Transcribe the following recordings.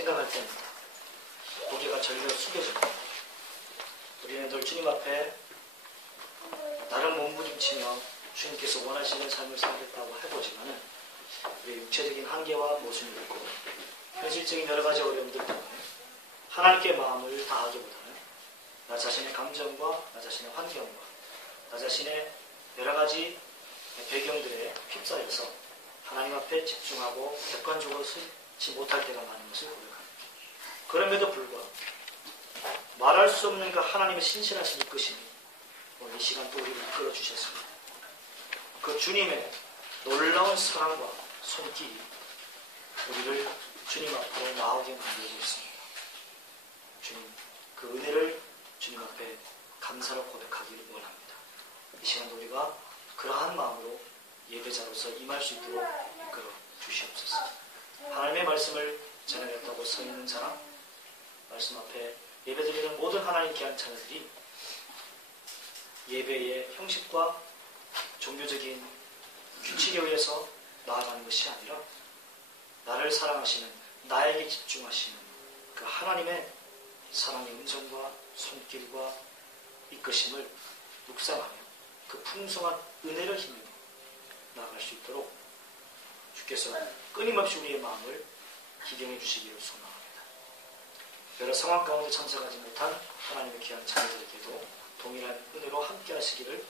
생각할 때입니다. 고개가 절려 숙여집니다. 우리는 늘 주님 앞에 나를 몸부림치며 주님께서 원하시는 삶을 살겠다고 해보지만은 우리의 육체적인 한계와 모순이 있고 현실적인 여러 가지 어려움들 때문에 하나님께 마음을 다하기보다는 나 자신의 감정과 나 자신의 환경과 나 자신의 여러 가지 배경들에 휩싸여서 하나님 앞에 집중하고 객관적으로 서지 못할 때가 많은 것을 고백합니다. 그럼에도 불구하고 말할 수 없는 그 하나님의 신실하신 이끄심이 오늘 이 시간 또 우리를 이끌어 주셨습니다. 그 주님의 놀라운 사랑과 손길이 우리를 주님 앞으로 나오게 만들고 있습니다. 주님, 그 은혜를 주님 앞에 감사로 고백하기를 원합니다. 이 시간도 우리가 그러한 마음으로 예배자로서 임할 수 있도록 이끌어 주시옵소서. 하나님의 말씀을 전하겠다고 서 있는 사람, 말씀 앞에 예배드리는 모든 하나님 귀한 자녀들이 예배의 형식과 종교적인 규칙에 의해서 나아가는 것이 아니라 나를 사랑하시는, 나에게 집중하시는 그 하나님의 사랑의 음성과 손길과 이끄심을 묵상하며 그 풍성한 은혜를 힘입어 나아갈 수 있도록 주께서 끊임없이 우리의 마음을 기경해 주시기를 소망합니다. 여러 상황 가운데 참석하지 못한 하나님의 귀한 자녀들에게도 동일한 은혜로 함께 하시기를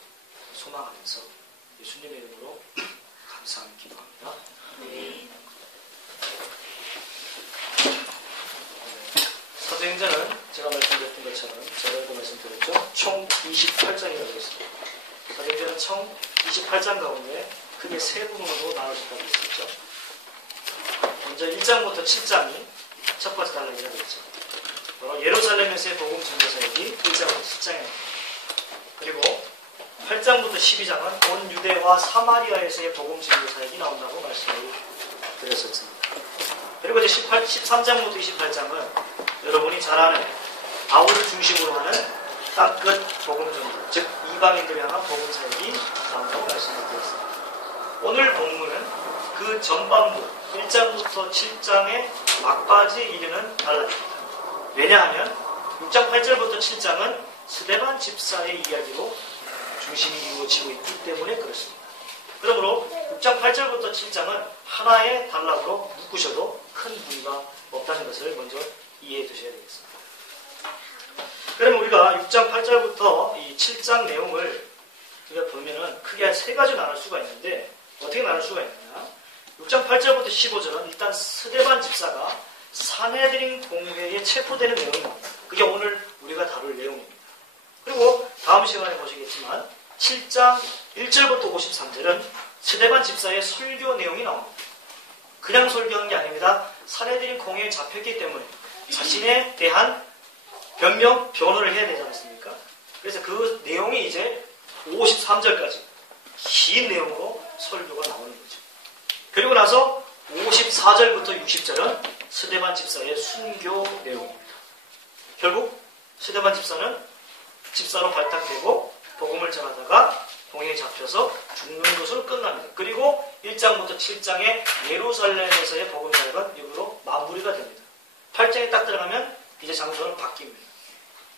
소망하면서 예수님의 이름으로 감사하며 기도합니다. 네. 사도행전은 제가 말씀드렸던 것처럼 제가 말씀드렸죠. 총 28장이라고 했습니다. 사도행전은 총 28장 가운데 크게 세 부분으로 나눠졌다고 했었죠. 먼저 1장부터 7장이 첫 번째 단락이라고 했죠. 바로 예루살렘에서의 복음 전도 사역이 1장부터 7장입니다. 그리고 8장부터 12장은 온 유대와 사마리아에서의 복음 전도 사역이 나온다고 말씀을 드렸었습니다. 그리고 이제 13장부터 28장은 여러분이 잘 아는 바울을 중심으로 하는 땅끝 복음 전도, 즉 이방인들을 향한 복음 사역이 나온다고 말씀을 드렸습니다. 오늘 본문은 그 전반부 1장부터 7장의 막바지에 이르는 단락입니다. 왜냐하면 6장 8절부터 7장은 스데반 집사의 이야기로 중심이 이루어지고 있기 때문에 그렇습니다. 그러므로 6장 8절부터 7장은 하나의 단락으로 묶으셔도 큰 무리가 없다는 것을 먼저 이해해 두셔야 되겠습니다. 그러면 우리가 6장 8절부터 이 7장 내용을 우리가 보면은 크게 세 가지로 나눌 수가 있는데 어떻게 나눌 수가 있느냐? 6장 8절부터 15절은 일단 스데반 집사가 사내드린 공회에 체포되는 내용입니다. 그게 오늘 우리가 다룰 내용입니다. 그리고 다음 시간에 보시겠지만 7장 1절부터 53절은 스데반 집사의 설교 내용이 나옵니다. 그냥 설교한 게 아닙니다. 사내드린 공회에 잡혔기 때문에 자신에 대한 변호를 해야 되지 않습니까? 그래서 그 내용이 이제 53절까지 긴 내용으로 설교가 나오는 거죠. 그리고 나서 54절부터 60절은 스데반 집사의 순교 내용입니다. 결국 스데반 집사는 집사로 발탁되고 복음을 전하다가 동행에 잡혀서 죽는 것으로 끝납니다. 그리고 1장부터 7장의 예루살렘에서의 복음 사역은 이후로 마무리가 됩니다. 8장에 딱 들어가면 이제 장소는 바뀝니다.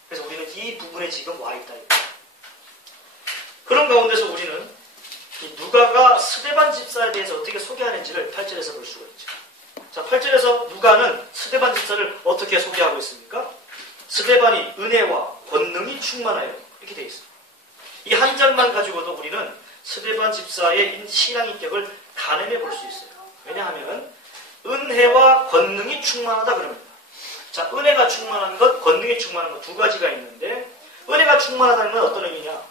그래서 우리는 이 부분에 지금 와 있다. 그런 가운데서 우리는 이 누가가 스데반 집사에 대해서 어떻게 소개하는지를 8절에서 볼 수가 있죠. 자, 8절에서 누가는 스데반 집사를 어떻게 소개하고 있습니까? 스데반이 은혜와 권능이 충만하여 이렇게 되어 있습니다. 이 한 절만 가지고도 우리는 스데반 집사의 신앙 인격을 가늠해 볼 수 있어요. 왜냐하면 은혜와 권능이 충만하다 그럽니다. 자, 은혜가 충만한 것, 권능이 충만한 것 두 가지가 있는데 은혜가 충만하다는 건 어떤 의미냐?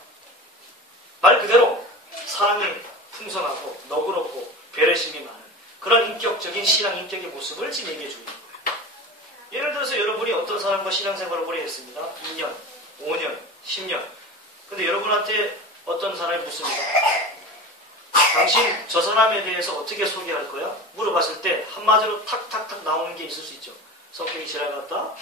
말 그대로 사랑이 풍성하고 너그럽고 배려심이 많은 그런 인격적인 신앙 인격의 모습을 지금 얘기해 주는 거예요. 예를 들어서 여러분이 어떤 사람과 신앙생활을 오래 했습니다. 2년, 5년, 10년. 근데 여러분한테 어떤 사람이 묻습니다. 당신 저 사람에 대해서 어떻게 소개할 거야? 물어봤을 때 한마디로 탁탁탁 나오는 게 있을 수 있죠. 성격이 지랄 같다,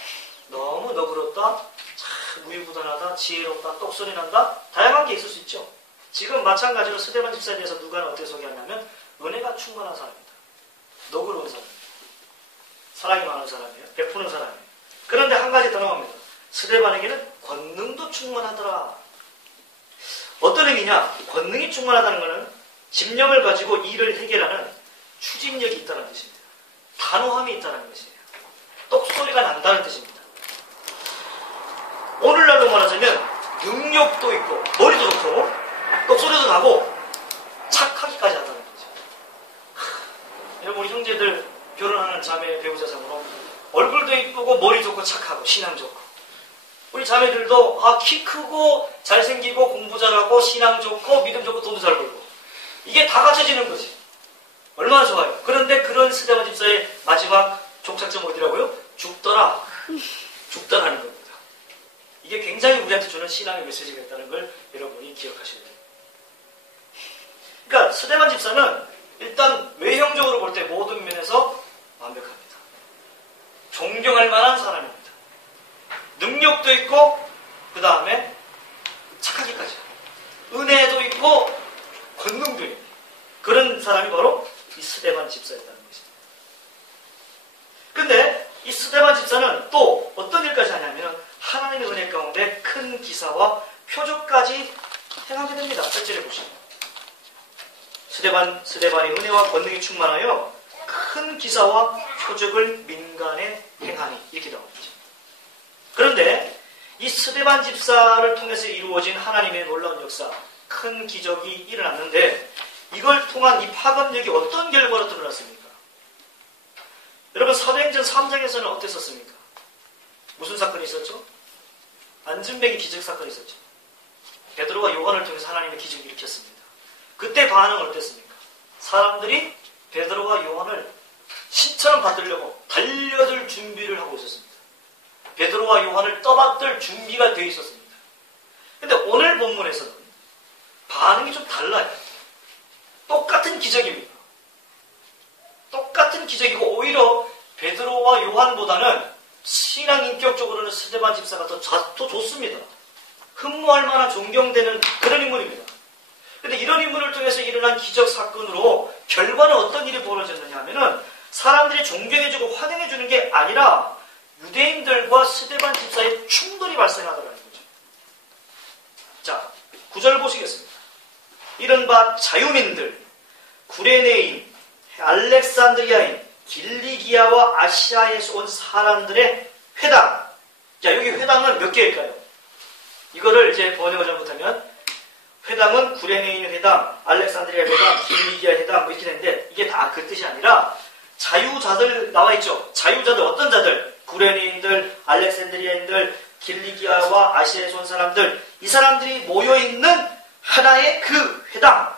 너무 너그럽다, 참 우유부단하다, 지혜롭다, 똑소리 난다, 다양한 게 있을 수 있죠. 지금 마찬가지로 스데반 집사에 대해서 누가는 어떻게 소개하냐면 은혜가 충만한 사람입니다. 너그러운 사람입니다. 사랑이 많은 사람이에요. 베푸는 사람이에요. 그런데 한 가지 더 나옵니다. 스데반에게는 권능도 충만하더라. 어떤 의미냐? 권능이 충만하다는 것은 집념을 가지고 일을 해결하는 추진력이 있다는 뜻입니다. 단호함이 있다는 것이에요. 똑소리가 난다는 뜻입니다. 오늘날로 말하자면 능력도 있고 머리도 좋고 똑소리도 나고 착하기까지 한다는 거죠. 여러분, 우리 형제들 결혼하는 자매 배우자상으로 얼굴도 이쁘고 머리 좋고 착하고 신앙 좋고, 우리 자매들도 키 크고 잘생기고 공부 잘하고 신앙 좋고 믿음 좋고 돈도 잘 벌고, 이게 다 갖춰지는 거지. 얼마나 좋아요. 그런데 그런 스데반 집사의 마지막 종착점 어디라고요? 죽더라. 죽더라는 겁니다. 이게 굉장히 우리한테 주는 신앙의 메시지가 있다는 걸 여러분이 기억하셔야 돼요. 그러니까 스데반 집사는 일단 외형적으로 볼 때 모든 면에서 완벽합니다. 존경할 만한 사람입니다. 능력도 있고 그 다음에 착하기까지, 은혜도 있고 권능도 있고, 그런 사람이 바로 이 스데반 집사였다는 것입니다. 근데 이 스데반 집사는 또 어떤 일까지 하냐면 하나님의 은혜 가운데 큰 기사와 표적까지 행하게 됩니다. 8절에 보시면 스데반이 은혜와 권능이 충만하여 큰 기사와 표적을 민간에 행하니, 이렇게 나옵니다. 그런데 이 스데반 집사를 통해서 이루어진 하나님의 놀라운 역사, 큰 기적이 일어났는데, 이걸 통한 이 파급력이 어떤 결과로 드러났습니까? 여러분, 사도행전 3장에서는 어땠었습니까? 무슨 사건이 있었죠? 안진뱅이 기적 사건이 있었죠. 베드로와 요한을 통해서 하나님의 기적을 일으켰습니다. 그때 반응은 어땠습니까? 사람들이 베드로와 요한을 신처럼 받으려고 달려들 준비를 하고 있었습니다. 베드로와 요한을 떠받들 준비가 되어 있었습니다. 근데 오늘 본문에서는 반응이 좀 달라요. 똑같은 기적입니다. 똑같은 기적이고, 오히려 베드로와 요한보다는 신앙 인격적으로는 스데반 집사가 더 좋습니다. 흠모할 만한 존경되는 그런 인물입니다. 근데 이런 인물을 통해서 일어난 기적 사건으로 결과는 어떤 일이 벌어졌느냐 하면은, 사람들이 존경해주고 환영해주는 게 아니라 유대인들과 스데반 집사의 충돌이 발생하더라는 거죠. 자, 9절 보시겠습니다. 이른바 자유민들, 구레네인, 알렉산드리아인, 길리기아와 아시아에서 온 사람들의 회당. 자, 여기 회당은 몇 개일까요? 이거를 이제 번역을 잘못하면, 회당은 구레네인 회당, 알렉산드리아 회당, 길리기아 회당, 뭐 이렇게 되는데, 이게 다 그 뜻이 아니라 자유자들 나와 있죠. 자유자들, 어떤 자들? 구레네인들, 알렉산드리아인들, 길리기아와 아시아에서 온 사람들, 이 사람들이 모여있는 하나의 그 회당,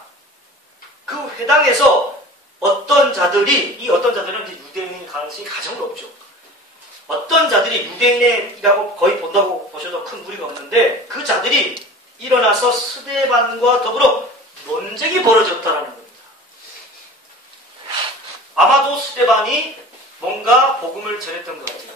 그 회당에서 어떤 자들이, 이 어떤 자들은 이제 유대인일 가능성이 가장 높죠. 어떤 자들이 유대인이라고 거의 본다고 보셔도 큰 무리가 없는데, 그 자들이 일어나서 스데반과 더불어 논쟁이 벌어졌다는 겁니다. 아마도 스데반이 뭔가 복음을 전했던 것 같아요.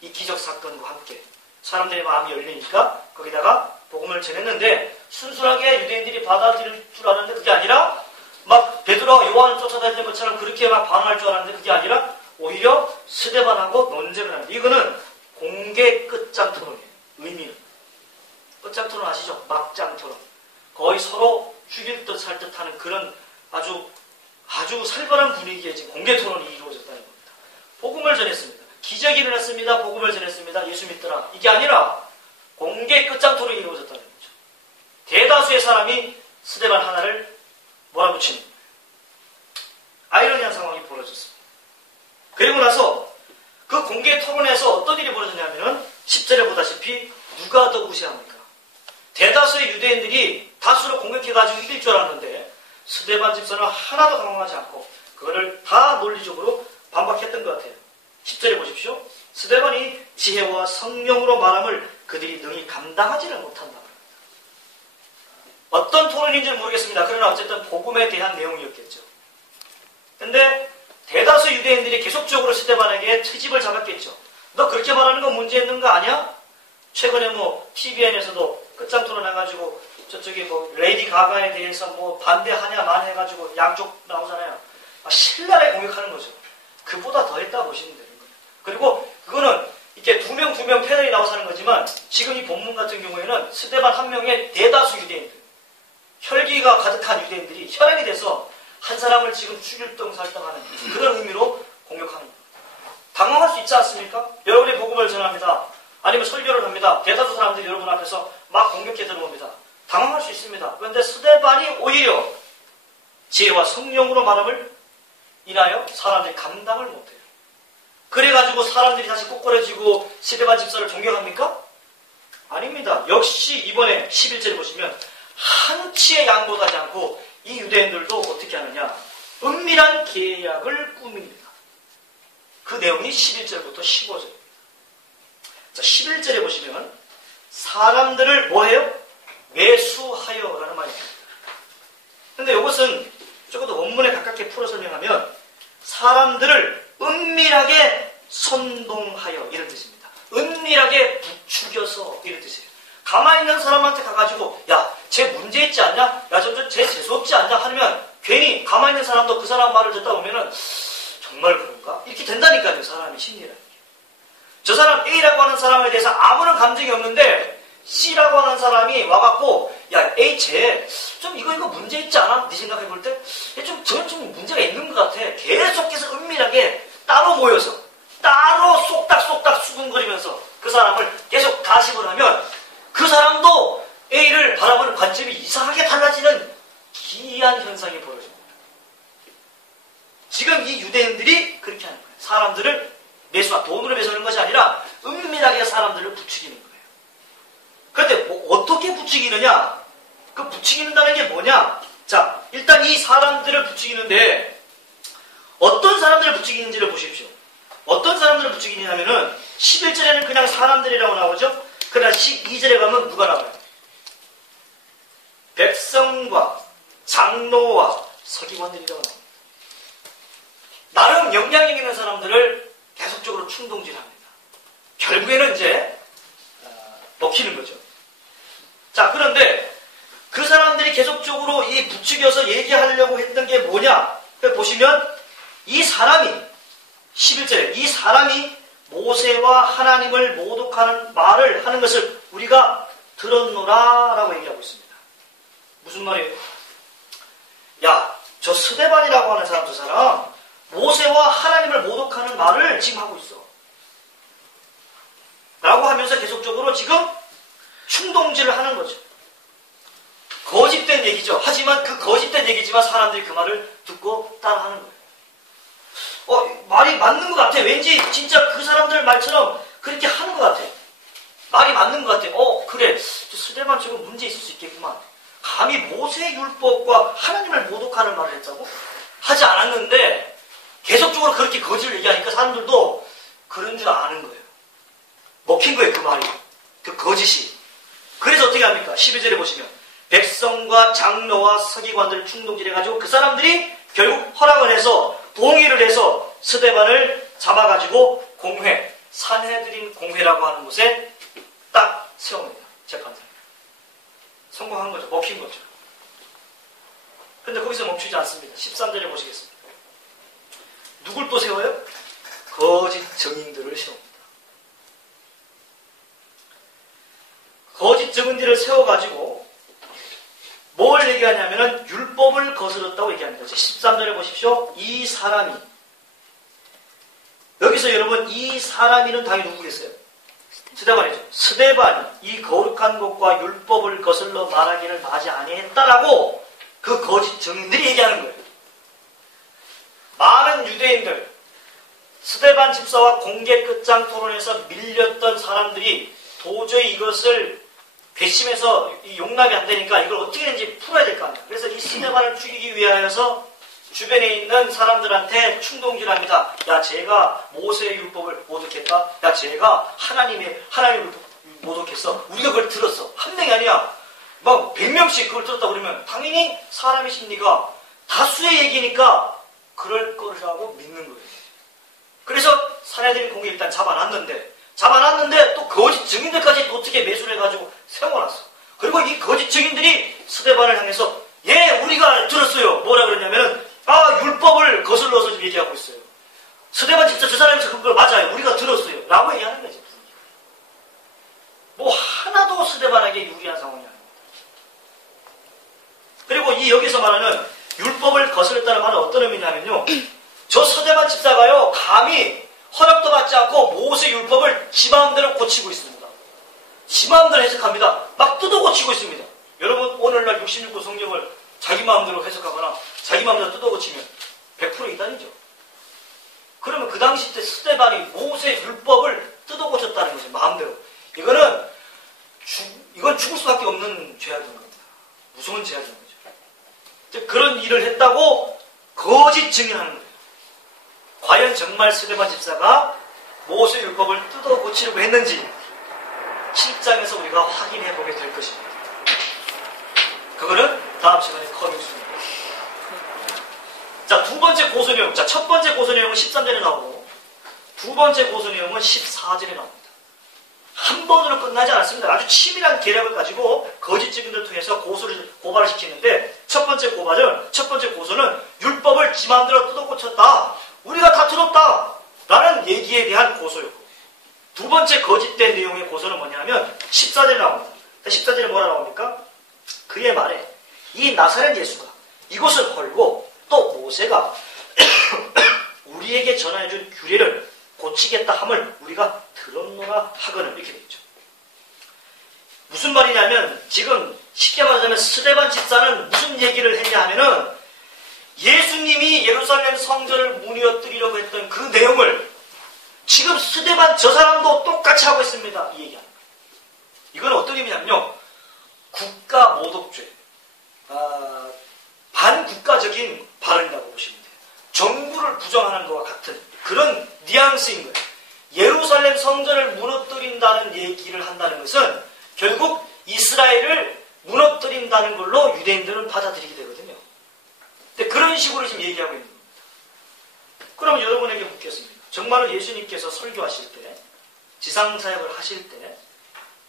이 기적 사건과 함께 사람들의 마음이 열리니까 거기다가 복음을 전했는데, 순수하게 유대인들이 받아들일 줄 알았는데 그게 아니라 막 베드로와 요한을 쫓아다니는 것처럼 그렇게 막 반응할 줄 알았는데 그게 아니라 오히려 스데반하고 논쟁을 합니다. 이거는 공개 끝장 토론이에요. 의미는 끝장 토론 아시죠? 막장 토론. 거의 서로 죽일 듯 살 듯 하는 그런 아주 살벌한 분위기에 지금 공개 토론이 이루어졌다는 겁니다. 복음을 전했습니다. 기적이 일어났습니다. 복음을 전했습니다. 예수 믿더라. 이게 아니라 공개 끝장 토론이 이루어졌다는 거죠. 대다수의 사람이 스데반 하나를 몰아붙이는 아이러니한 상황이 벌어졌습니다. 그리고 나서 그 공개 토론에서 어떤 일이 벌어졌냐면 10절에 보다시피 누가 더 무시합니까? 대다수의 유대인들이 다수를 공격해가지고 이길 줄 알았는데 스데반 집사는 하나도 당황하지 않고 그거를 다 논리적으로 반박했던 것 같아요. 10절에 보십시오. 스데반이 지혜와 성령으로 말함을 그들이 능히 감당하지를 못한다. 어떤 토론인지는 모르겠습니다. 그러나 어쨌든 복음에 대한 내용이었겠죠. 근데 대다수 유대인들이 계속적으로 스데반에게 트집을 잡았겠죠. 너 그렇게 말하는 건 문제 있는 거 아니야? 최근에 뭐 TVN에서도 끝장 토론해가지고 저쪽에 뭐 레이디 가가에 대해서 뭐 반대하냐 마냐 해가지고 양쪽 나오잖아요. 신랄하게 공격하는 거죠. 그보다 더 했다 보시면 되는 거예요. 그리고 그거는 이렇게 두 명 패널이 나와서 하는 거지만 지금 이 본문 같은 경우에는 스데반 한 명의 대다수 유대인들, 혈기가 가득한 유대인들이 혈안이 돼서 한 사람을 지금 죽일덩살덩하는 그런 의미로 공격하는 겁니다. 당황할 수 있지 않습니까? 여러분이 복음을 전합니다. 아니면 설교를 합니다. 대다수 사람들이 여러분 앞에서 막 공격해 들어옵니다. 당황할 수 있습니다. 그런데 스데반이 오히려 지혜와 성령으로 말함을 인하여 사람들이 감당을 못해요. 그래가지고 사람들이 다시 꼬꾸라지고 스데반 집사를 존경합니까? 아닙니다. 역시 이번에 11절에 보시면 한치의 양보도 하지 않고 이 유대인들도 어떻게 하느냐, 은밀한 계약을 꾸밉니다. 그 내용이 11절부터 15절입니다. 자, 11절에 보시면 사람들을 뭐해요? 매수하여 라는 말입니다. 근데 이것은 조금 더 원문에 가깝게 풀어 설명하면 사람들을 은밀하게 선동하여 이런 뜻입니다. 은밀하게 부추겨서 이런 뜻이에요. 가만히 있는 사람한테 가가지고 야, 쟤 문제 있지 않냐? 야, 쟤 재수없지 않냐? 하면 괜히 가만히 있는 사람도 그 사람 말을 듣다 보면은 정말 그런가? 이렇게 된다니까요. 사람의 심리라는 게. 저 사람 A라고 하는 사람에 대해서 아무런 감정이 없는데 C라고 하는 사람이 와갖고 야, A 쟤 좀 이거 문제 있지 않아? 네 생각해 볼 때? 저건 좀 문제가 있는 것 같아. 계속해서 은밀하게 따로 모여서 따로 쏙닥쏙닥 수근거리면서 그 사람을 계속 가십을 하면 그 사람도 A를 바라보는 관점이 이상하게 달라지는 기이한 현상이 벌어집니다. 지금 이 유대인들이 그렇게 하는 거예요. 사람들을 돈으로 매수하는 것이 아니라 은밀하게 사람들을 부추기는 거예요. 그런데 뭐 어떻게 부추기느냐? 그 부추기는다는 게 뭐냐? 자, 일단 이 사람들을 부추기는데 어떤 사람들을 부추기는지를 보십시오. 어떤 사람들을 부추기냐면은 11절에는 그냥 사람들이라고 나오죠. 그러나 12절에 가면 누가 나와요? 백성과 장로와 서기관들이라고 나옵니다. 나름 영향력 있는 사람들을 계속적으로 충동질합니다. 결국에는 이제 먹히는 거죠. 자, 그런데 그 사람들이 계속적으로 이 부추겨서 얘기하려고 했던 게 뭐냐? 보시면 이 사람이 11절에 이 사람이 모세와 하나님을 모독하는 말을 하는 것을 우리가 들었노라 라고 얘기하고 있습니다. 무슨 말이에요? 야, 저 스데반이라고 하는 사람, 저 사람 모세와 하나님을 모독하는 말을 지금 하고 있어 라고 하면서 계속적으로 지금 충동질을 하는 거죠. 거짓된 얘기죠. 하지만 그 거짓된 얘기지만 사람들이 그 말을 듣고 따라하는 거예요. 말이 맞는 것 같아. 왠지 진짜 그 사람들 말처럼 그렇게 하는 것 같아. 말이 맞는 것 같아. 그래. 저 스데반 저거 문제 있을 수 있겠구만. 감히 모세의 율법과 하나님을 모독하는 말을 했다고? 하지 않았는데 계속적으로 그렇게 거짓을 얘기하니까 사람들도 그런 줄 아는 거예요. 먹힌 거예요. 그 말이. 그 거짓이. 그래서 어떻게 합니까? 12절에 보시면 백성과 장로와 서기관들을 충동질해가지고 그 사람들이 결국 허락을 해서 동의를 해서 스데반을 잡아가지고 공회, 산헤드린 공회라고 하는 곳에 딱 세웁니다. 재판장에. 성공한 거죠. 먹힌 거죠. 그런데 거기서 멈추지 않습니다. 13절에 보시겠습니다. 누굴 또 세워요? 거짓 증인들을 세웁니다. 거짓 증인들을 세워가지고 뭘 얘기하냐면은 율법을 거스렀다고 얘기합니다. 13절에 보십시오. 이 사람이 여기서 여러분 이 사람이는 당연히 누구겠어요? 스데반이죠. 스데반이 이 거룩한 것과 율법을 거슬러 말하기를 마지 아니했다라고 그 거짓 증인들이 얘기하는 거예요. 많은 유대인들 스데반 집사와 공개 끝장 토론에서 밀렸던 사람들이 도저히 이것을 괘씸해서 용납이 안 되니까 이걸 어떻게든지 풀어야 될 거 아니에요. 그래서 이 스데반을 죽이기 위하여서 주변에 있는 사람들한테 충동질합니다. 야, 쟤가 모세의 율법을 모독했다. 야, 쟤가 하나님의 율법 모독했어. 우리가 그걸 들었어. 한 명이 아니야. 막 100명씩 그걸 들었다 그러면 당연히 사람의 심리가 다수의 얘기니까 그럴 거라고 믿는 거예요. 그래서 산헤드린 공개 일단 잡아놨는데 또 거짓 증인들까지 또 어떻게 매수를 해가지고 세워놨어. 그리고 이 거짓 증인들이 스데반을 향해서 우리가 들었어요. 뭐라 그러냐면은 율법을 거슬러서 얘기하고 있어요. 스데반 집사 저 사람이 그런 걸 맞아요. 우리가 들었어요. 라고 얘기하는 거죠. 뭐 하나도 스데반에게 유리한 상황이 아닙니다. 그리고 이 여기서 말하는 율법을 거슬렀다는 말은 어떤 의미냐면요. 저 스데반 집사가요. 감히 허락도 받지 않고 모세 율법을 지 마음대로 고치고 있습니다. 지 마음대로 해석합니다. 막 뜯어 고치고 있습니다. 여러분 오늘날 66권 성경을 자기 마음대로 해석하거나 자기 마음대로 뜯어 고치면 100% 이단이죠. 그러면 그 당시 때 스데반이 모세 율법을 뜯어 고쳤다는 거죠. 마음대로. 이건 죽을 수밖에 없는 죄악인 겁니다. 무서운 죄악인 거죠. 그런 일을 했다고 거짓 증인하는 거예요. 과연 정말 스데반 집사가 모세 율법을 뜯어 고치려고 했는지 7장에서 우리가 확인해 보게 될 것입니다. 그거는 다음 시간에 커밍순입니다. 자, 두 번째 고소 내용. 자, 첫 번째 고소 내용은 13절에 나오고 두 번째 고소 내용은 14절에 나옵니다. 한 번으로 끝나지 않았습니다. 아주 치밀한 계략을 가지고 거짓 증인들을 통해서 고발을 시키는데 첫 번째 고소는 율법을 지 마음대로 뜯어 고쳤다. 우리가 다 들었다. 라는 얘기에 대한 고소였고 두 번째 거짓된 내용의 고소는 뭐냐면 14절에 나옵니다. 14절에 뭐라 나옵니까? 그의 말에 이 나사렛 예수가 이곳을 헐고 또 모세가 우리에게 전해준 규례를 고치겠다 함을 우리가 들었노라 하거늘 이렇게 되어 있죠. 무슨 말이냐면 지금 쉽게 말하자면 스데반 집사는 무슨 얘기를 했냐 하면은 예수님이 예루살렘 성전을 무너뜨리려고 했던 그 내용을 지금 스데반 저 사람도 똑같이 하고 있습니다. 이 얘기합니다. 이건 어떤 의미냐면요. 국가 모독죄, 반국가적인 발언이라고 보시면 돼요. 정부를 부정하는 것과 같은 그런 뉘앙스인 거예요. 예루살렘 성전을 무너뜨린다는 얘기를 한다는 것은 결국 이스라엘을 무너뜨린다는 걸로 유대인들은 받아들이게 되거든요. 근데 그런 식으로 지금 얘기하고 있는 겁니다. 그럼 여러분에게 묻겠습니다. 정말로 예수님께서 설교하실 때, 지상사역을 하실 때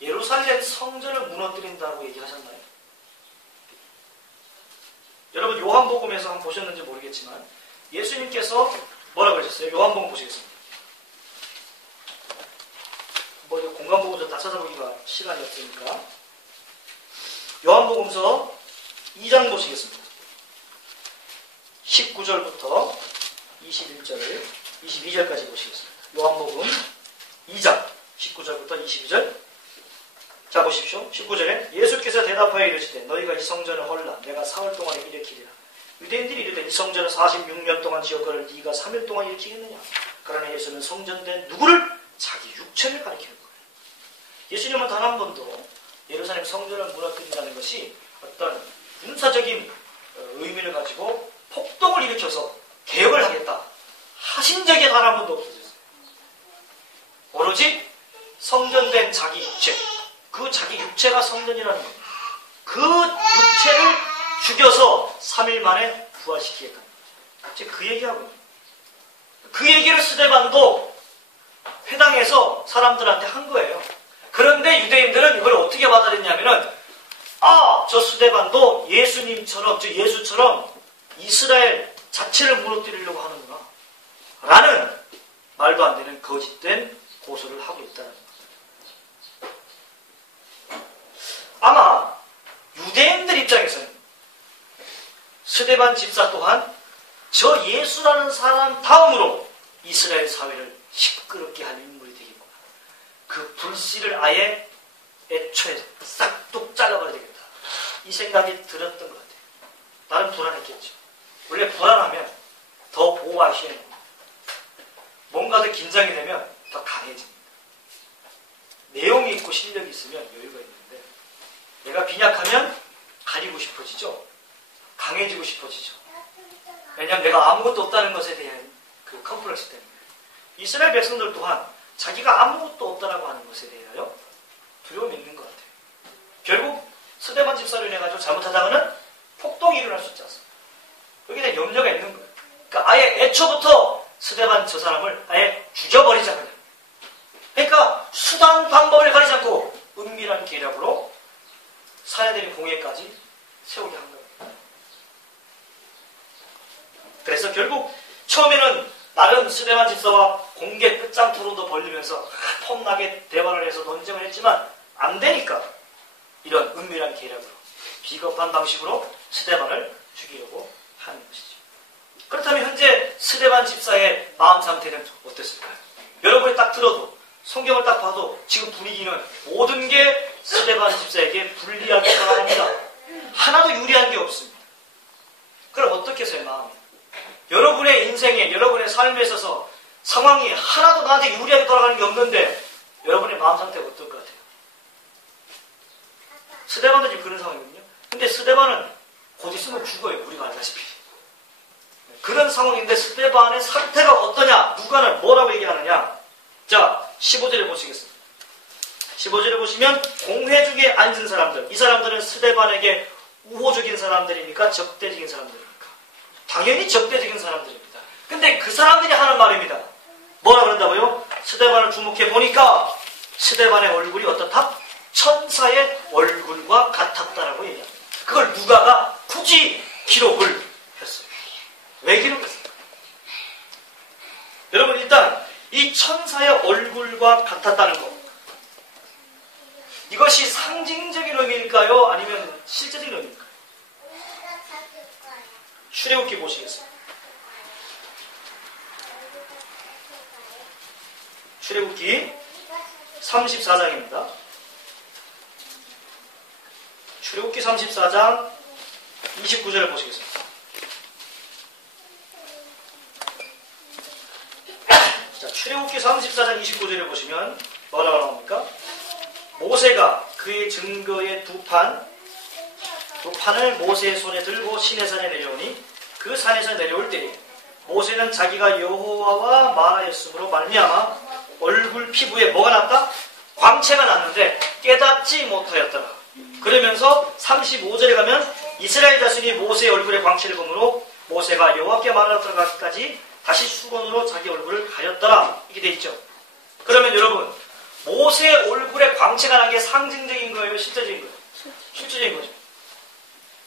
예루살렘 성전을 무너뜨린다고 얘기하셨나요? 여러분 요한복음에서 한번 보셨는지 모르겠지만 예수님께서 뭐라고 하셨어요? 요한복음 보시겠습니다. 뭐 공간복음서 다 찾아보기가 시간이 없으니까 요한복음서 2장 보시겠습니다. 19절부터 21절, 22절까지 보시겠습니다. 요한복음 2장 19절부터 22절. 자 보십시오. 19절에 예수께서 대답하여 이르시되 너희가 이 성전을 헐라 내가 사흘 동안에 일으키리라. 유대인들이 이르되 이 성전을 46년 동안 지었거늘 네가 3일 동안 일으키겠느냐. 그러나 예수는 성전된 누구를? 자기 육체를 가리키는 거예요. 예수님은 단 한 번도 예루살렘 성전을 무너뜨린다는 것이 어떤 군사적인 의미를 가지고 폭동을 일으켜서 개혁을 하겠다 하신 적이 단 한 번도 없었어요. 오로지 성전된 자기 육체, 그 자기 육체가 성전이라는 겁니다. 그 육체를 죽여서 3일 만에 부활시키겠다. 지금 그 얘기하고 있어요. 그 얘기를 스데반도 회당에서 사람들한테 한 거예요. 그런데 유대인들은 이걸 어떻게 받아들였냐면은 저 스데반도 예수님처럼, 즉 예수처럼 이스라엘 자체를 무너뜨리려고 하는구나 라는 말도 안 되는 거짓된 고소를 하고 있다는 거죠. 아마 유대인들 입장에서는 스데반 집사 또한 저 예수라는 사람 다음으로 이스라엘 사회를 시끄럽게 할 인물이 되겠구나. 그 불씨를 아예 애초에 싹둑 잘라버려야 되겠다. 이 생각이 들었던 것 같아요. 나름 불안했겠죠. 원래 불안하면 더 보호하셔야 됩니다. 뭔가 더 긴장이 되면 더 강해집니다. 내용이 있고 실력이 있으면 여유가 있는데 내가 빈약하면 가리고 싶어지죠. 강해지고 싶어지죠. 왜냐하면 내가 아무것도 없다는 것에 대한 그 컴플렉스 때문에. 이스라엘 백성들 또한 자기가 아무것도 없다라고 하는 것에 대하여 두려움이 있는 것 같아요. 결국 스데반 집사로 인해가지고 잘못하다가는 폭동이 일어날 수 있지 않습니까? 여기에 대한 염려가 있는 거예요. 그러니까 아예 애초부터 스데반 저 사람을 아예 죽여버리자. 그러니까 수단 방법을 가리지 않고 은밀한 계략으로 사야되는 공예까지 세우게 한 거예요. 그래서 결국 처음에는 나름 스데반 집사와 공개 끝장 토론도 벌리면서 폼나게 대화를 해서 논쟁을 했지만 안 되니까 이런 은밀한 계략으로 비겁한 방식으로 스데반을 죽이려고 하는 것이죠. 그렇다면 현재 스데반 집사의 마음 상태는 어땠을까요? 여러분이 딱 들어도 성경을 딱 봐도 지금 분위기는 모든 게 스데반 집사에게 불리하게 돌아갑니다. 하나도 유리한 게 없습니다. 그럼 어떻게 해서요, 마음이? 여러분의 인생에, 여러분의 삶에 있어서 상황이 하나도 나한테 유리하게 돌아가는 게 없는데 여러분의 마음 상태가 어떨 것 같아요? 스데반도 지금 그런 상황이거든요. 근데 스데반은 곧 있으면 죽어요. 우리가 알다시피. 그런 상황인데 스데반의 상태가 어떠냐? 누가는 뭐라고 얘기하느냐? 자, 15절에 보시겠습니다. 15절에 보시면 공회 중에 앉은 사람들, 이 사람들은 스데반에게 우호적인 사람들입니까? 적대적인 사람들입니까? 당연히 적대적인 사람들입니다. 근데 그 사람들이 하는 말입니다. 뭐라 그런다고요? 스데반을 주목해 보니까 스데반의 얼굴이 어떻다? 천사의 얼굴과 같았다라고 얘기합니다. 그걸 누가가 굳이 기록을 했어요. 왜 기록했을까? 여러분 일단 이 천사의 얼굴과 같았다는 것, 이것이 상징적인 의미일까요? 아니면 실제적인 의미일까요? 출애굽기 보시겠습니다. 출애굽기 34장입니다. 출애굽기 34장 29절을 보시겠습니다. 자, 출애굽기 34장 29절을 보시면 뭐라고 나옵니까? 모세가 그의 증거의 두 판을 모세의 손에 들고 시내산에 내려오니 그 산에서 내려올 때에 모세는 자기가 여호와와 말하였으므로 말미암아 얼굴 피부에 뭐가 났다? 광채가 났는데 깨닫지 못하였더라. 그러면서 35절에 가면 이스라엘 자손이 모세의 얼굴에 광채를 보므로 모세가 여호와께 말하더라까지 다시 수건으로 자기 얼굴을 가렸더라. 이게 돼 있죠. 그러면 여러분, 모세의 얼굴에 광채가 난 게 상징적인 거예요? 실제적인 거예요? 실제적인 거죠.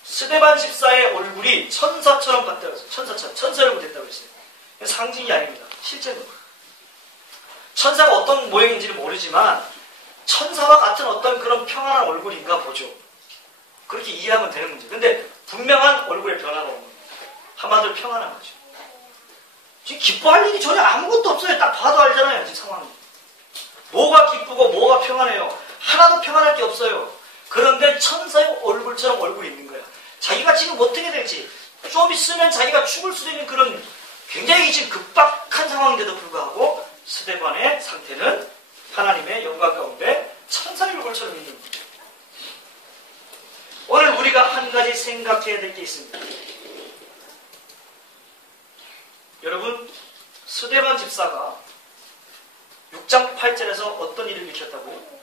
스데반 집사의 얼굴이 천사처럼 봤다고 했어요. 천사 얼굴 됐다고 했어요. 상징이 아닙니다. 실제로. 천사가 어떤 모양인지는 모르지만 천사와 같은 어떤 그런 평안한 얼굴인가 보죠. 그렇게 이해하면 되는 문제. 근데 분명한 얼굴의 변화가 오는 겁니다. 한마디로 평안한 거죠. 지금 기뻐할 일이 전혀 아무것도 없어요. 딱 봐도 알잖아요. 지금 상황이. 뭐가 기쁘고 뭐가 평안해요. 하나도 평안할 게 없어요. 그런데 천사의 얼굴처럼 얼굴이 있는 거야. 자기가 지금 어떻게 될지, 좀 있으면 자기가 죽을 수도 있는 그런 굉장히 지금 급박한 상황인데도 불구하고 스데반의 상태는 하나님의 영광 가운데 천사의 얼굴처럼 있는 거죠. 오늘 우리가 한 가지 생각해야 될 게 있습니다. 여러분, 스데반 집사가 6장 8절에서 어떤 일을 일으켰다고요?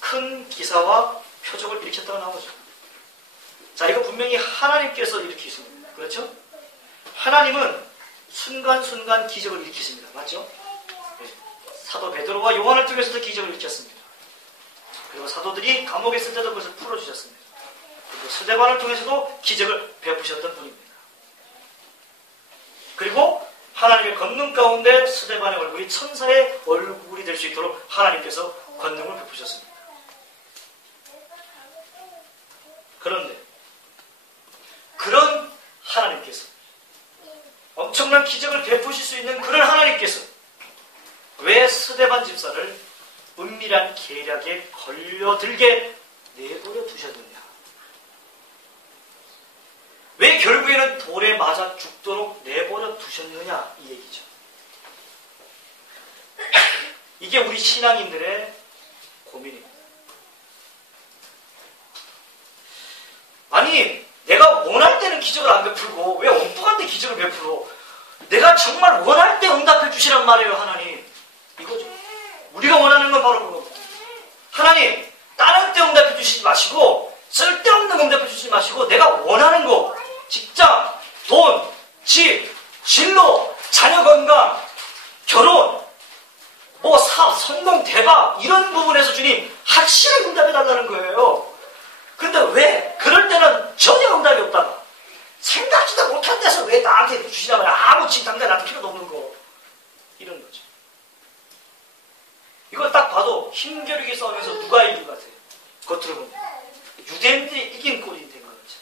큰 기사와 표적을 일으켰다고 나오죠. 자, 이거 분명히 하나님께서 일으키십니다. 그렇죠? 하나님은 순간순간 기적을 일으키십니다. 맞죠? 네. 사도 베드로와 요한을 통해서도 기적을 일으켰습니다. 그리고 사도들이 감옥에 있을 때도 그것을 풀어주셨습니다. 그리고 스데반을 통해서도 기적을 베푸셨던 분입니다. 그리고 하나님의 권능 가운데 스데반의 얼굴이 천사의 얼굴이 될 수 있도록 하나님께서 권능을 베푸셨습니다. 그런데 그런 하나님께서, 엄청난 기적을 베푸실 수 있는 그런 하나님께서 왜 스데반 집사를 은밀한 계략에 걸려들게 내버려 두셨느냐? 왜 결국에는 돌에 맞아 죽도록 내버려 두셨느냐? 이 얘기죠. 이게 우리 신앙인들의 고민입니다. 아니, 내가 원할 때는 기적을 안 베풀고 왜 엉뚱한 데 기적을 베풀어? 내가 정말 원할 때 응답해 주시란 말이에요, 하나님. 이거죠. 우리가 원하는 건 바로 그겁니다. 하나님, 다른 때 응답해 주시지 마시고 쓸데없는 응답해 주시지 마시고 내가 원하는 거, 직장, 돈, 집, 진로, 자녀 건강, 결혼, 뭐 사업, 성공, 대박 이런 부분에서 주님 확실히 응답해 달라는 거예요. 근데 왜 그럴 때는 전혀 응답이 없다가 생각지도 못한 데서 왜 나한테 주시냐 말이야. 아무 진탕자 나한테 필요도 없는 거. 이런 거죠. 이걸 딱 봐도 힘겨루기 싸움에서 누가 이긴 것 같아요? 겉으로 보면. 유대인들이 이긴 꼴이 된 거죠.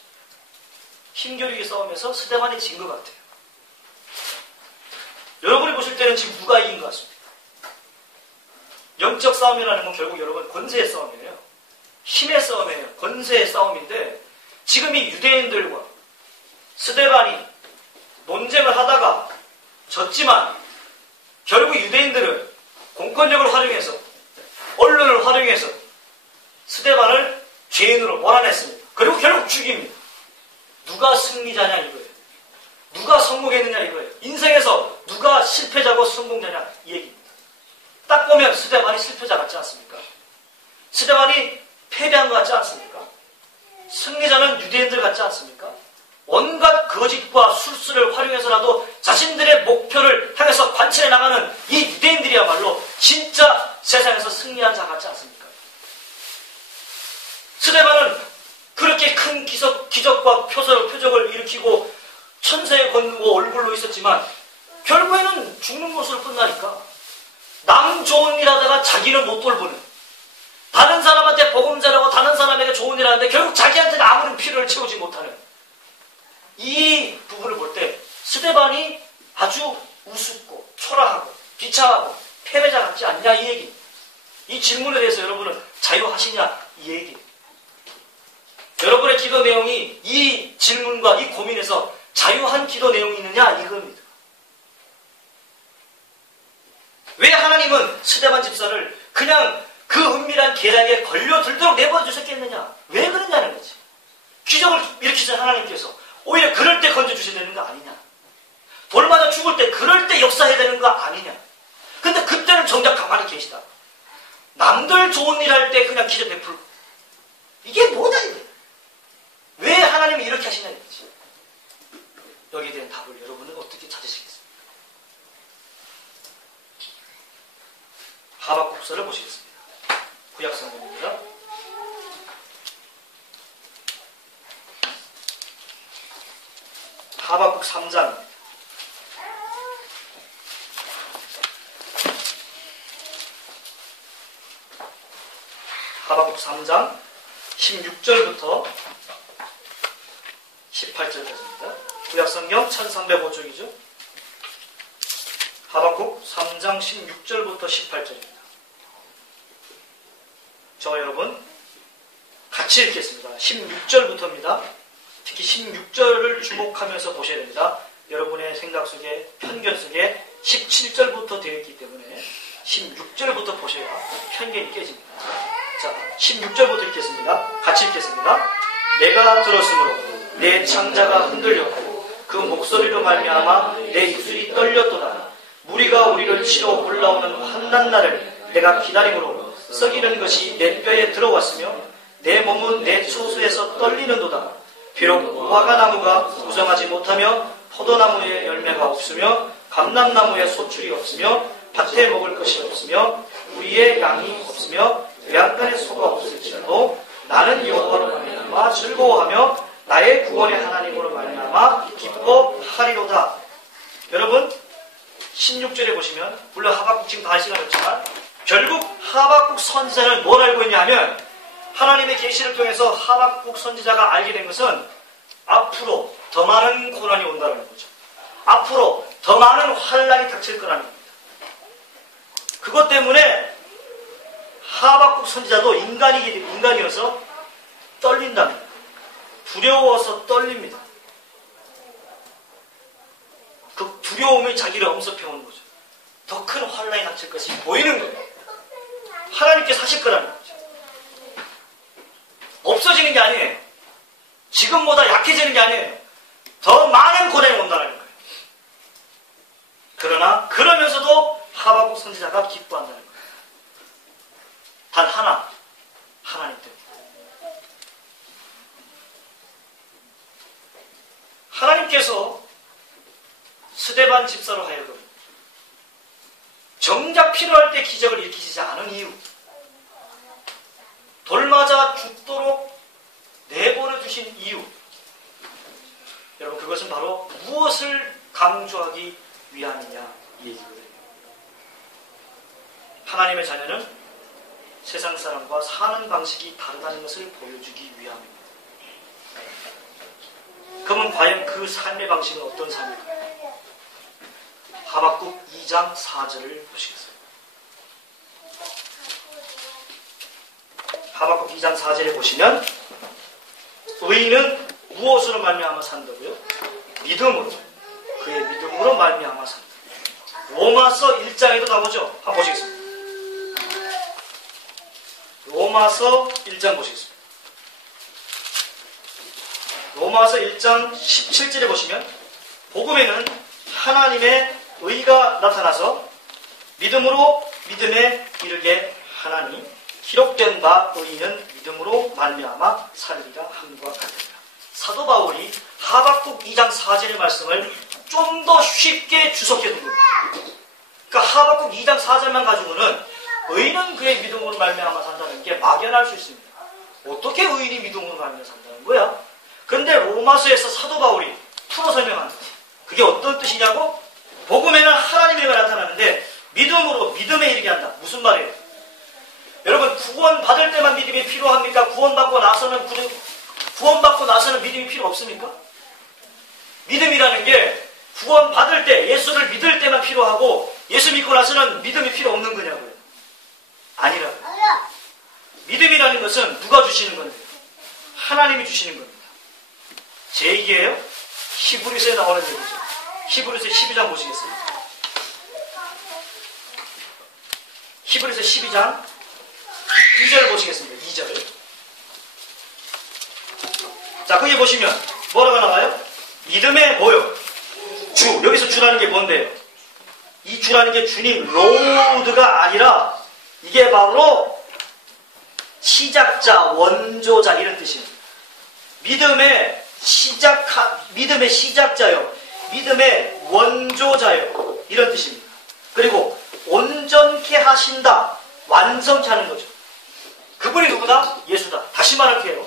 힘겨루기 싸움에서 스데반이 진 것 같아요. 여러분이 보실 때는 지금 누가 이긴 것 같습니다. 영적 싸움이라는 건 결국 여러분 권세의 싸움이에요. 힘의 싸움이에요. 권세의 싸움인데 지금 이 유대인들과 스데반이 논쟁을 하다가 졌지만 결국 유대인들은 공권력을 활용해서 언론을 활용해서 스데반을 죄인으로 몰아냈습니다. 그리고 결국 죽입니다. 누가 승리자냐 이거예요. 누가 성공했느냐 이거예요. 인생에서 누가 실패자고 성공자냐 이 얘기입니다. 딱 보면 스데반이 실패자 같지 않습니까? 스데반이 패배한 것 같지 않습니까? 승리자는 유대인들 같지 않습니까? 온갖 거짓과 술수를 활용해서라도 자신들의 목표를 향해서 관찰해 나가는 이 유대인들이야말로 진짜 세상에서 승리한 자 같지 않습니까? 스데반은 그렇게 큰 기적과 표적을 일으키고 천세에 건너고 얼굴로 있었지만 결국에는 죽는 것으로 끝나니까 남 좋은 일 하다가 자기는 못 돌보는, 다른 사람한테 복음 전하고 다른 사람에게 좋은 일 하는데 결국 자기한테는 아무런 필요를 채우지 못하는 이 부분을 볼 때 스데반이 아주 우습고 초라하고 비참하고 패배자 같지 않냐 이 얘기. 이 질문에 대해서 여러분은 자유하시냐 이 얘기. 여러분의 기도 내용이 이 질문과 이 고민에서 자유한 기도 내용이 있느냐 이겁니다. 왜 하나님은 스데반 집사를 그냥 그 은밀한 계략에 걸려들도록 내버려 두셨겠느냐? 왜 그랬냐는 거지. 기적을 일으키신 하나님께서 오히려 그럴 때 건져주셔야 되는 거 아니냐? 돌 맞아 죽을 때 그럴 때 역사해야 되는 거 아니냐? 근데 그때는 정작 가만히 계시다. 남들 좋은 일 할 때 그냥 기적 베풀고. 이게 뭐냐 이거야. 왜 하나님이 이렇게 하시냐 이거지. 여기에 대한 답을 여러분은 어떻게 찾으시겠습니까? 하박국서를 보시겠습니다. 구약성경입니다. 하박국 3장 하박국 3장 16절부터 18절까지입니다. 구약성경 1305쪽이죠. 하박국 3장 16절부터 18절입니다. 저와 여러분 같이 읽겠습니다. 16절부터입니다. 특히 16절을 주목하면서 보셔야 됩니다. 여러분의 생각 속에, 편견 속에 17절부터 되어 있기 때문에 16절부터 보셔야 편견이 깨집니다. 자, 16절부터 읽겠습니다. 같이 읽겠습니다. 내가 들었으므로 내 창자가 흔들렸고 그 목소리로 말미암아 내 입술이 떨렸도다. 무리가 우리를 치러 올라오는 환난 날을 내가 기다림으로 썩이는 것이 내 뼈에 들어왔으며 내 몸은 내 초수에서 떨리는도다. 비록 무화과나무가 무성하지 못하며 포도나무에 열매가 없으며 감람나무에 소출이 없으며 밭에 먹을 것이 없으며 우리의 양이 없으며 외양간에 소가 없을지라도 나는 여호와로 말미암아 즐거워하며 나의 구원의 하나님으로 말미암아 기뻐하리로다. 여러분 16절에 보시면 물론 하박국 지금 다 할 시간 없지만 결국 하박국 선지자는 뭘 알고 있냐면 하나님의 계시를 통해서 하박국 선지자가 알게 된 것은 앞으로 더 많은 고난이 온다는 거죠. 앞으로 더 많은 환난이 닥칠 거라는 겁니다. 그것 때문에 하박국 선지자도 인간이어서 떨린답니다. 두려워서 떨립니다. 그 두려움이 자기를 엄습해오는 거죠. 더 큰 환난이 닥칠 것이 보이는 거예요. 하나님께서 하실 거라는 거죠. 없어지는 게 아니에요. 지금보다 약해지는 게 아니에요. 더 많은 고난이 온다는 거예요. 그러나 그러면서도 하박국 선지자가 기뻐한다는 거예요. 단 하나, 하나님 때문에. 하나님께서 스데반 집사로 하여금 정작 필요할 때 기적을 일으키시지 않은 이유, 돌 맞아 죽도록 내버려 두신 이유, 여러분 그것은 바로 무엇을 강조하기 위함이냐 이 얘기거든요. 하나님의 자녀는 세상 사람과 사는 방식이 다르다는 것을 보여주기 위함입니다. 그러면 과연 그 삶의 방식은 어떤 삶일까요? 하박국 2장 4절을 보시겠어요? 하박국 2장 4절에 보시면 의인은 무엇으로 말미암아 산다고요? 믿음으로. 그의 믿음으로 말미암아 산다. 로마서 1장에도 나오죠? 한번 보시겠습니다. 로마서 1장 보시겠습니다. 로마서 1장 17절에 보시면 복음에는 하나님의 의가 나타나서 믿음으로 믿음에 이르게 하나니 기록된 바 의인은 믿음으로 말미암아 살리라 함과 같으니라. 사도 바울이 하박국 2장 4절의 말씀을 좀 더 쉽게 주석해 둔 겁니다. 그러니까 하박국 2장 4절만 가지고는 의인은 그의 믿음으로 말미암아 산다는 게 막연할 수 있습니다. 어떻게 의인이 믿음으로 말미암아 산다는 거야? 그런데 로마서에서 사도 바울이 풀어 설명한다. 그게 어떤 뜻이냐고? 복음에는 하나님의 의가 나타나는데 믿음으로 믿음에 이르게 한다. 무슨 말이에요? 여러분 구원 받을 때만 믿음이 필요합니까? 구원받고 나서는 믿음이 필요 없습니까? 믿음이라는 게 구원 받을 때 예수를 믿을 때만 필요하고 예수 믿고 나서는 믿음이 필요 없는 거냐고요? 아니라고요. 믿음이라는 것은 누가 주시는 건데? 하나님이 주시는 겁니다. 제 얘기예요? 히브리서에 나오는 얘기죠. 히브리서 12장 보시겠습니다. 히브리서 12장 2절 보시겠습니다. 2절. 자, 거기 보시면 뭐라고 나와요? 믿음의 뭐요? 주. 여기서 주라는 게 뭔데요? 이 주라는 게 주님 로드가 아니라 이게 바로 시작자, 원조자 이런 뜻입니다. 믿음의 시작자요. 믿음의 원조자요. 이런 뜻입니다. 그리고 온전케 하신다. 완성케 하는 거죠. 그분이 누구다? 예수다. 다시 말할게요.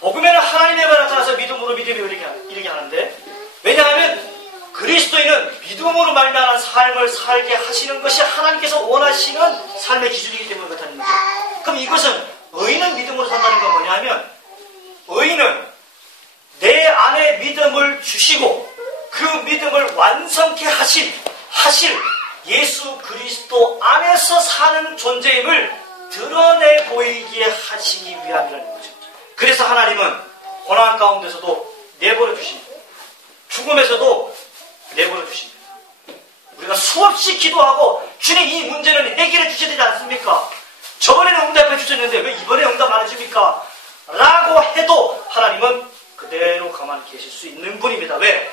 복음에는 하나님의 의가 나타나서 믿음으로 믿음이 이르게 하는데 왜냐하면 그리스도인은 믿음으로 말미암은 삶을 살게 하시는 것이 하나님께서 원하시는 삶의 기준이기 때문에 그렇다는 거죠. 그럼 이것은 의인은 믿음으로 산다는 건 뭐냐 하면 의인은 내 안에 믿음을 주시고 그 믿음을 완성케 하실 예수 그리스도 안에서 사는 존재임을 드러내 보이게 하시기 위함이라는 거죠. 그래서 하나님은 고난 가운데서도 내버려 주십니다. 죽음에서도 내버려 주십니다. 우리가 수없이 기도하고 주님 이 문제는 해결해 주셔야 되지 않습니까? 저번에는 응답해 주셨는데 왜 이번에 응답 안 해줍니까? 라고 해도 하나님은 그대로 가만히 계실 수 있는 분입니다. 왜?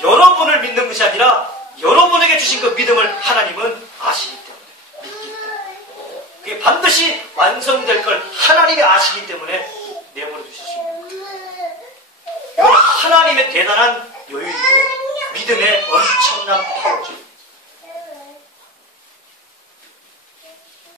여러분을 믿는 것이 아니라 여러분에게 주신 그 믿음을 하나님은 아시기 때문에 믿기 때문에 그게 반드시 완성될 걸 하나님이 아시기 때문에 내버려 주실 수 있는 거예요. 이건 하나님의 대단한 여유이고 믿음의 엄청난 파워죠.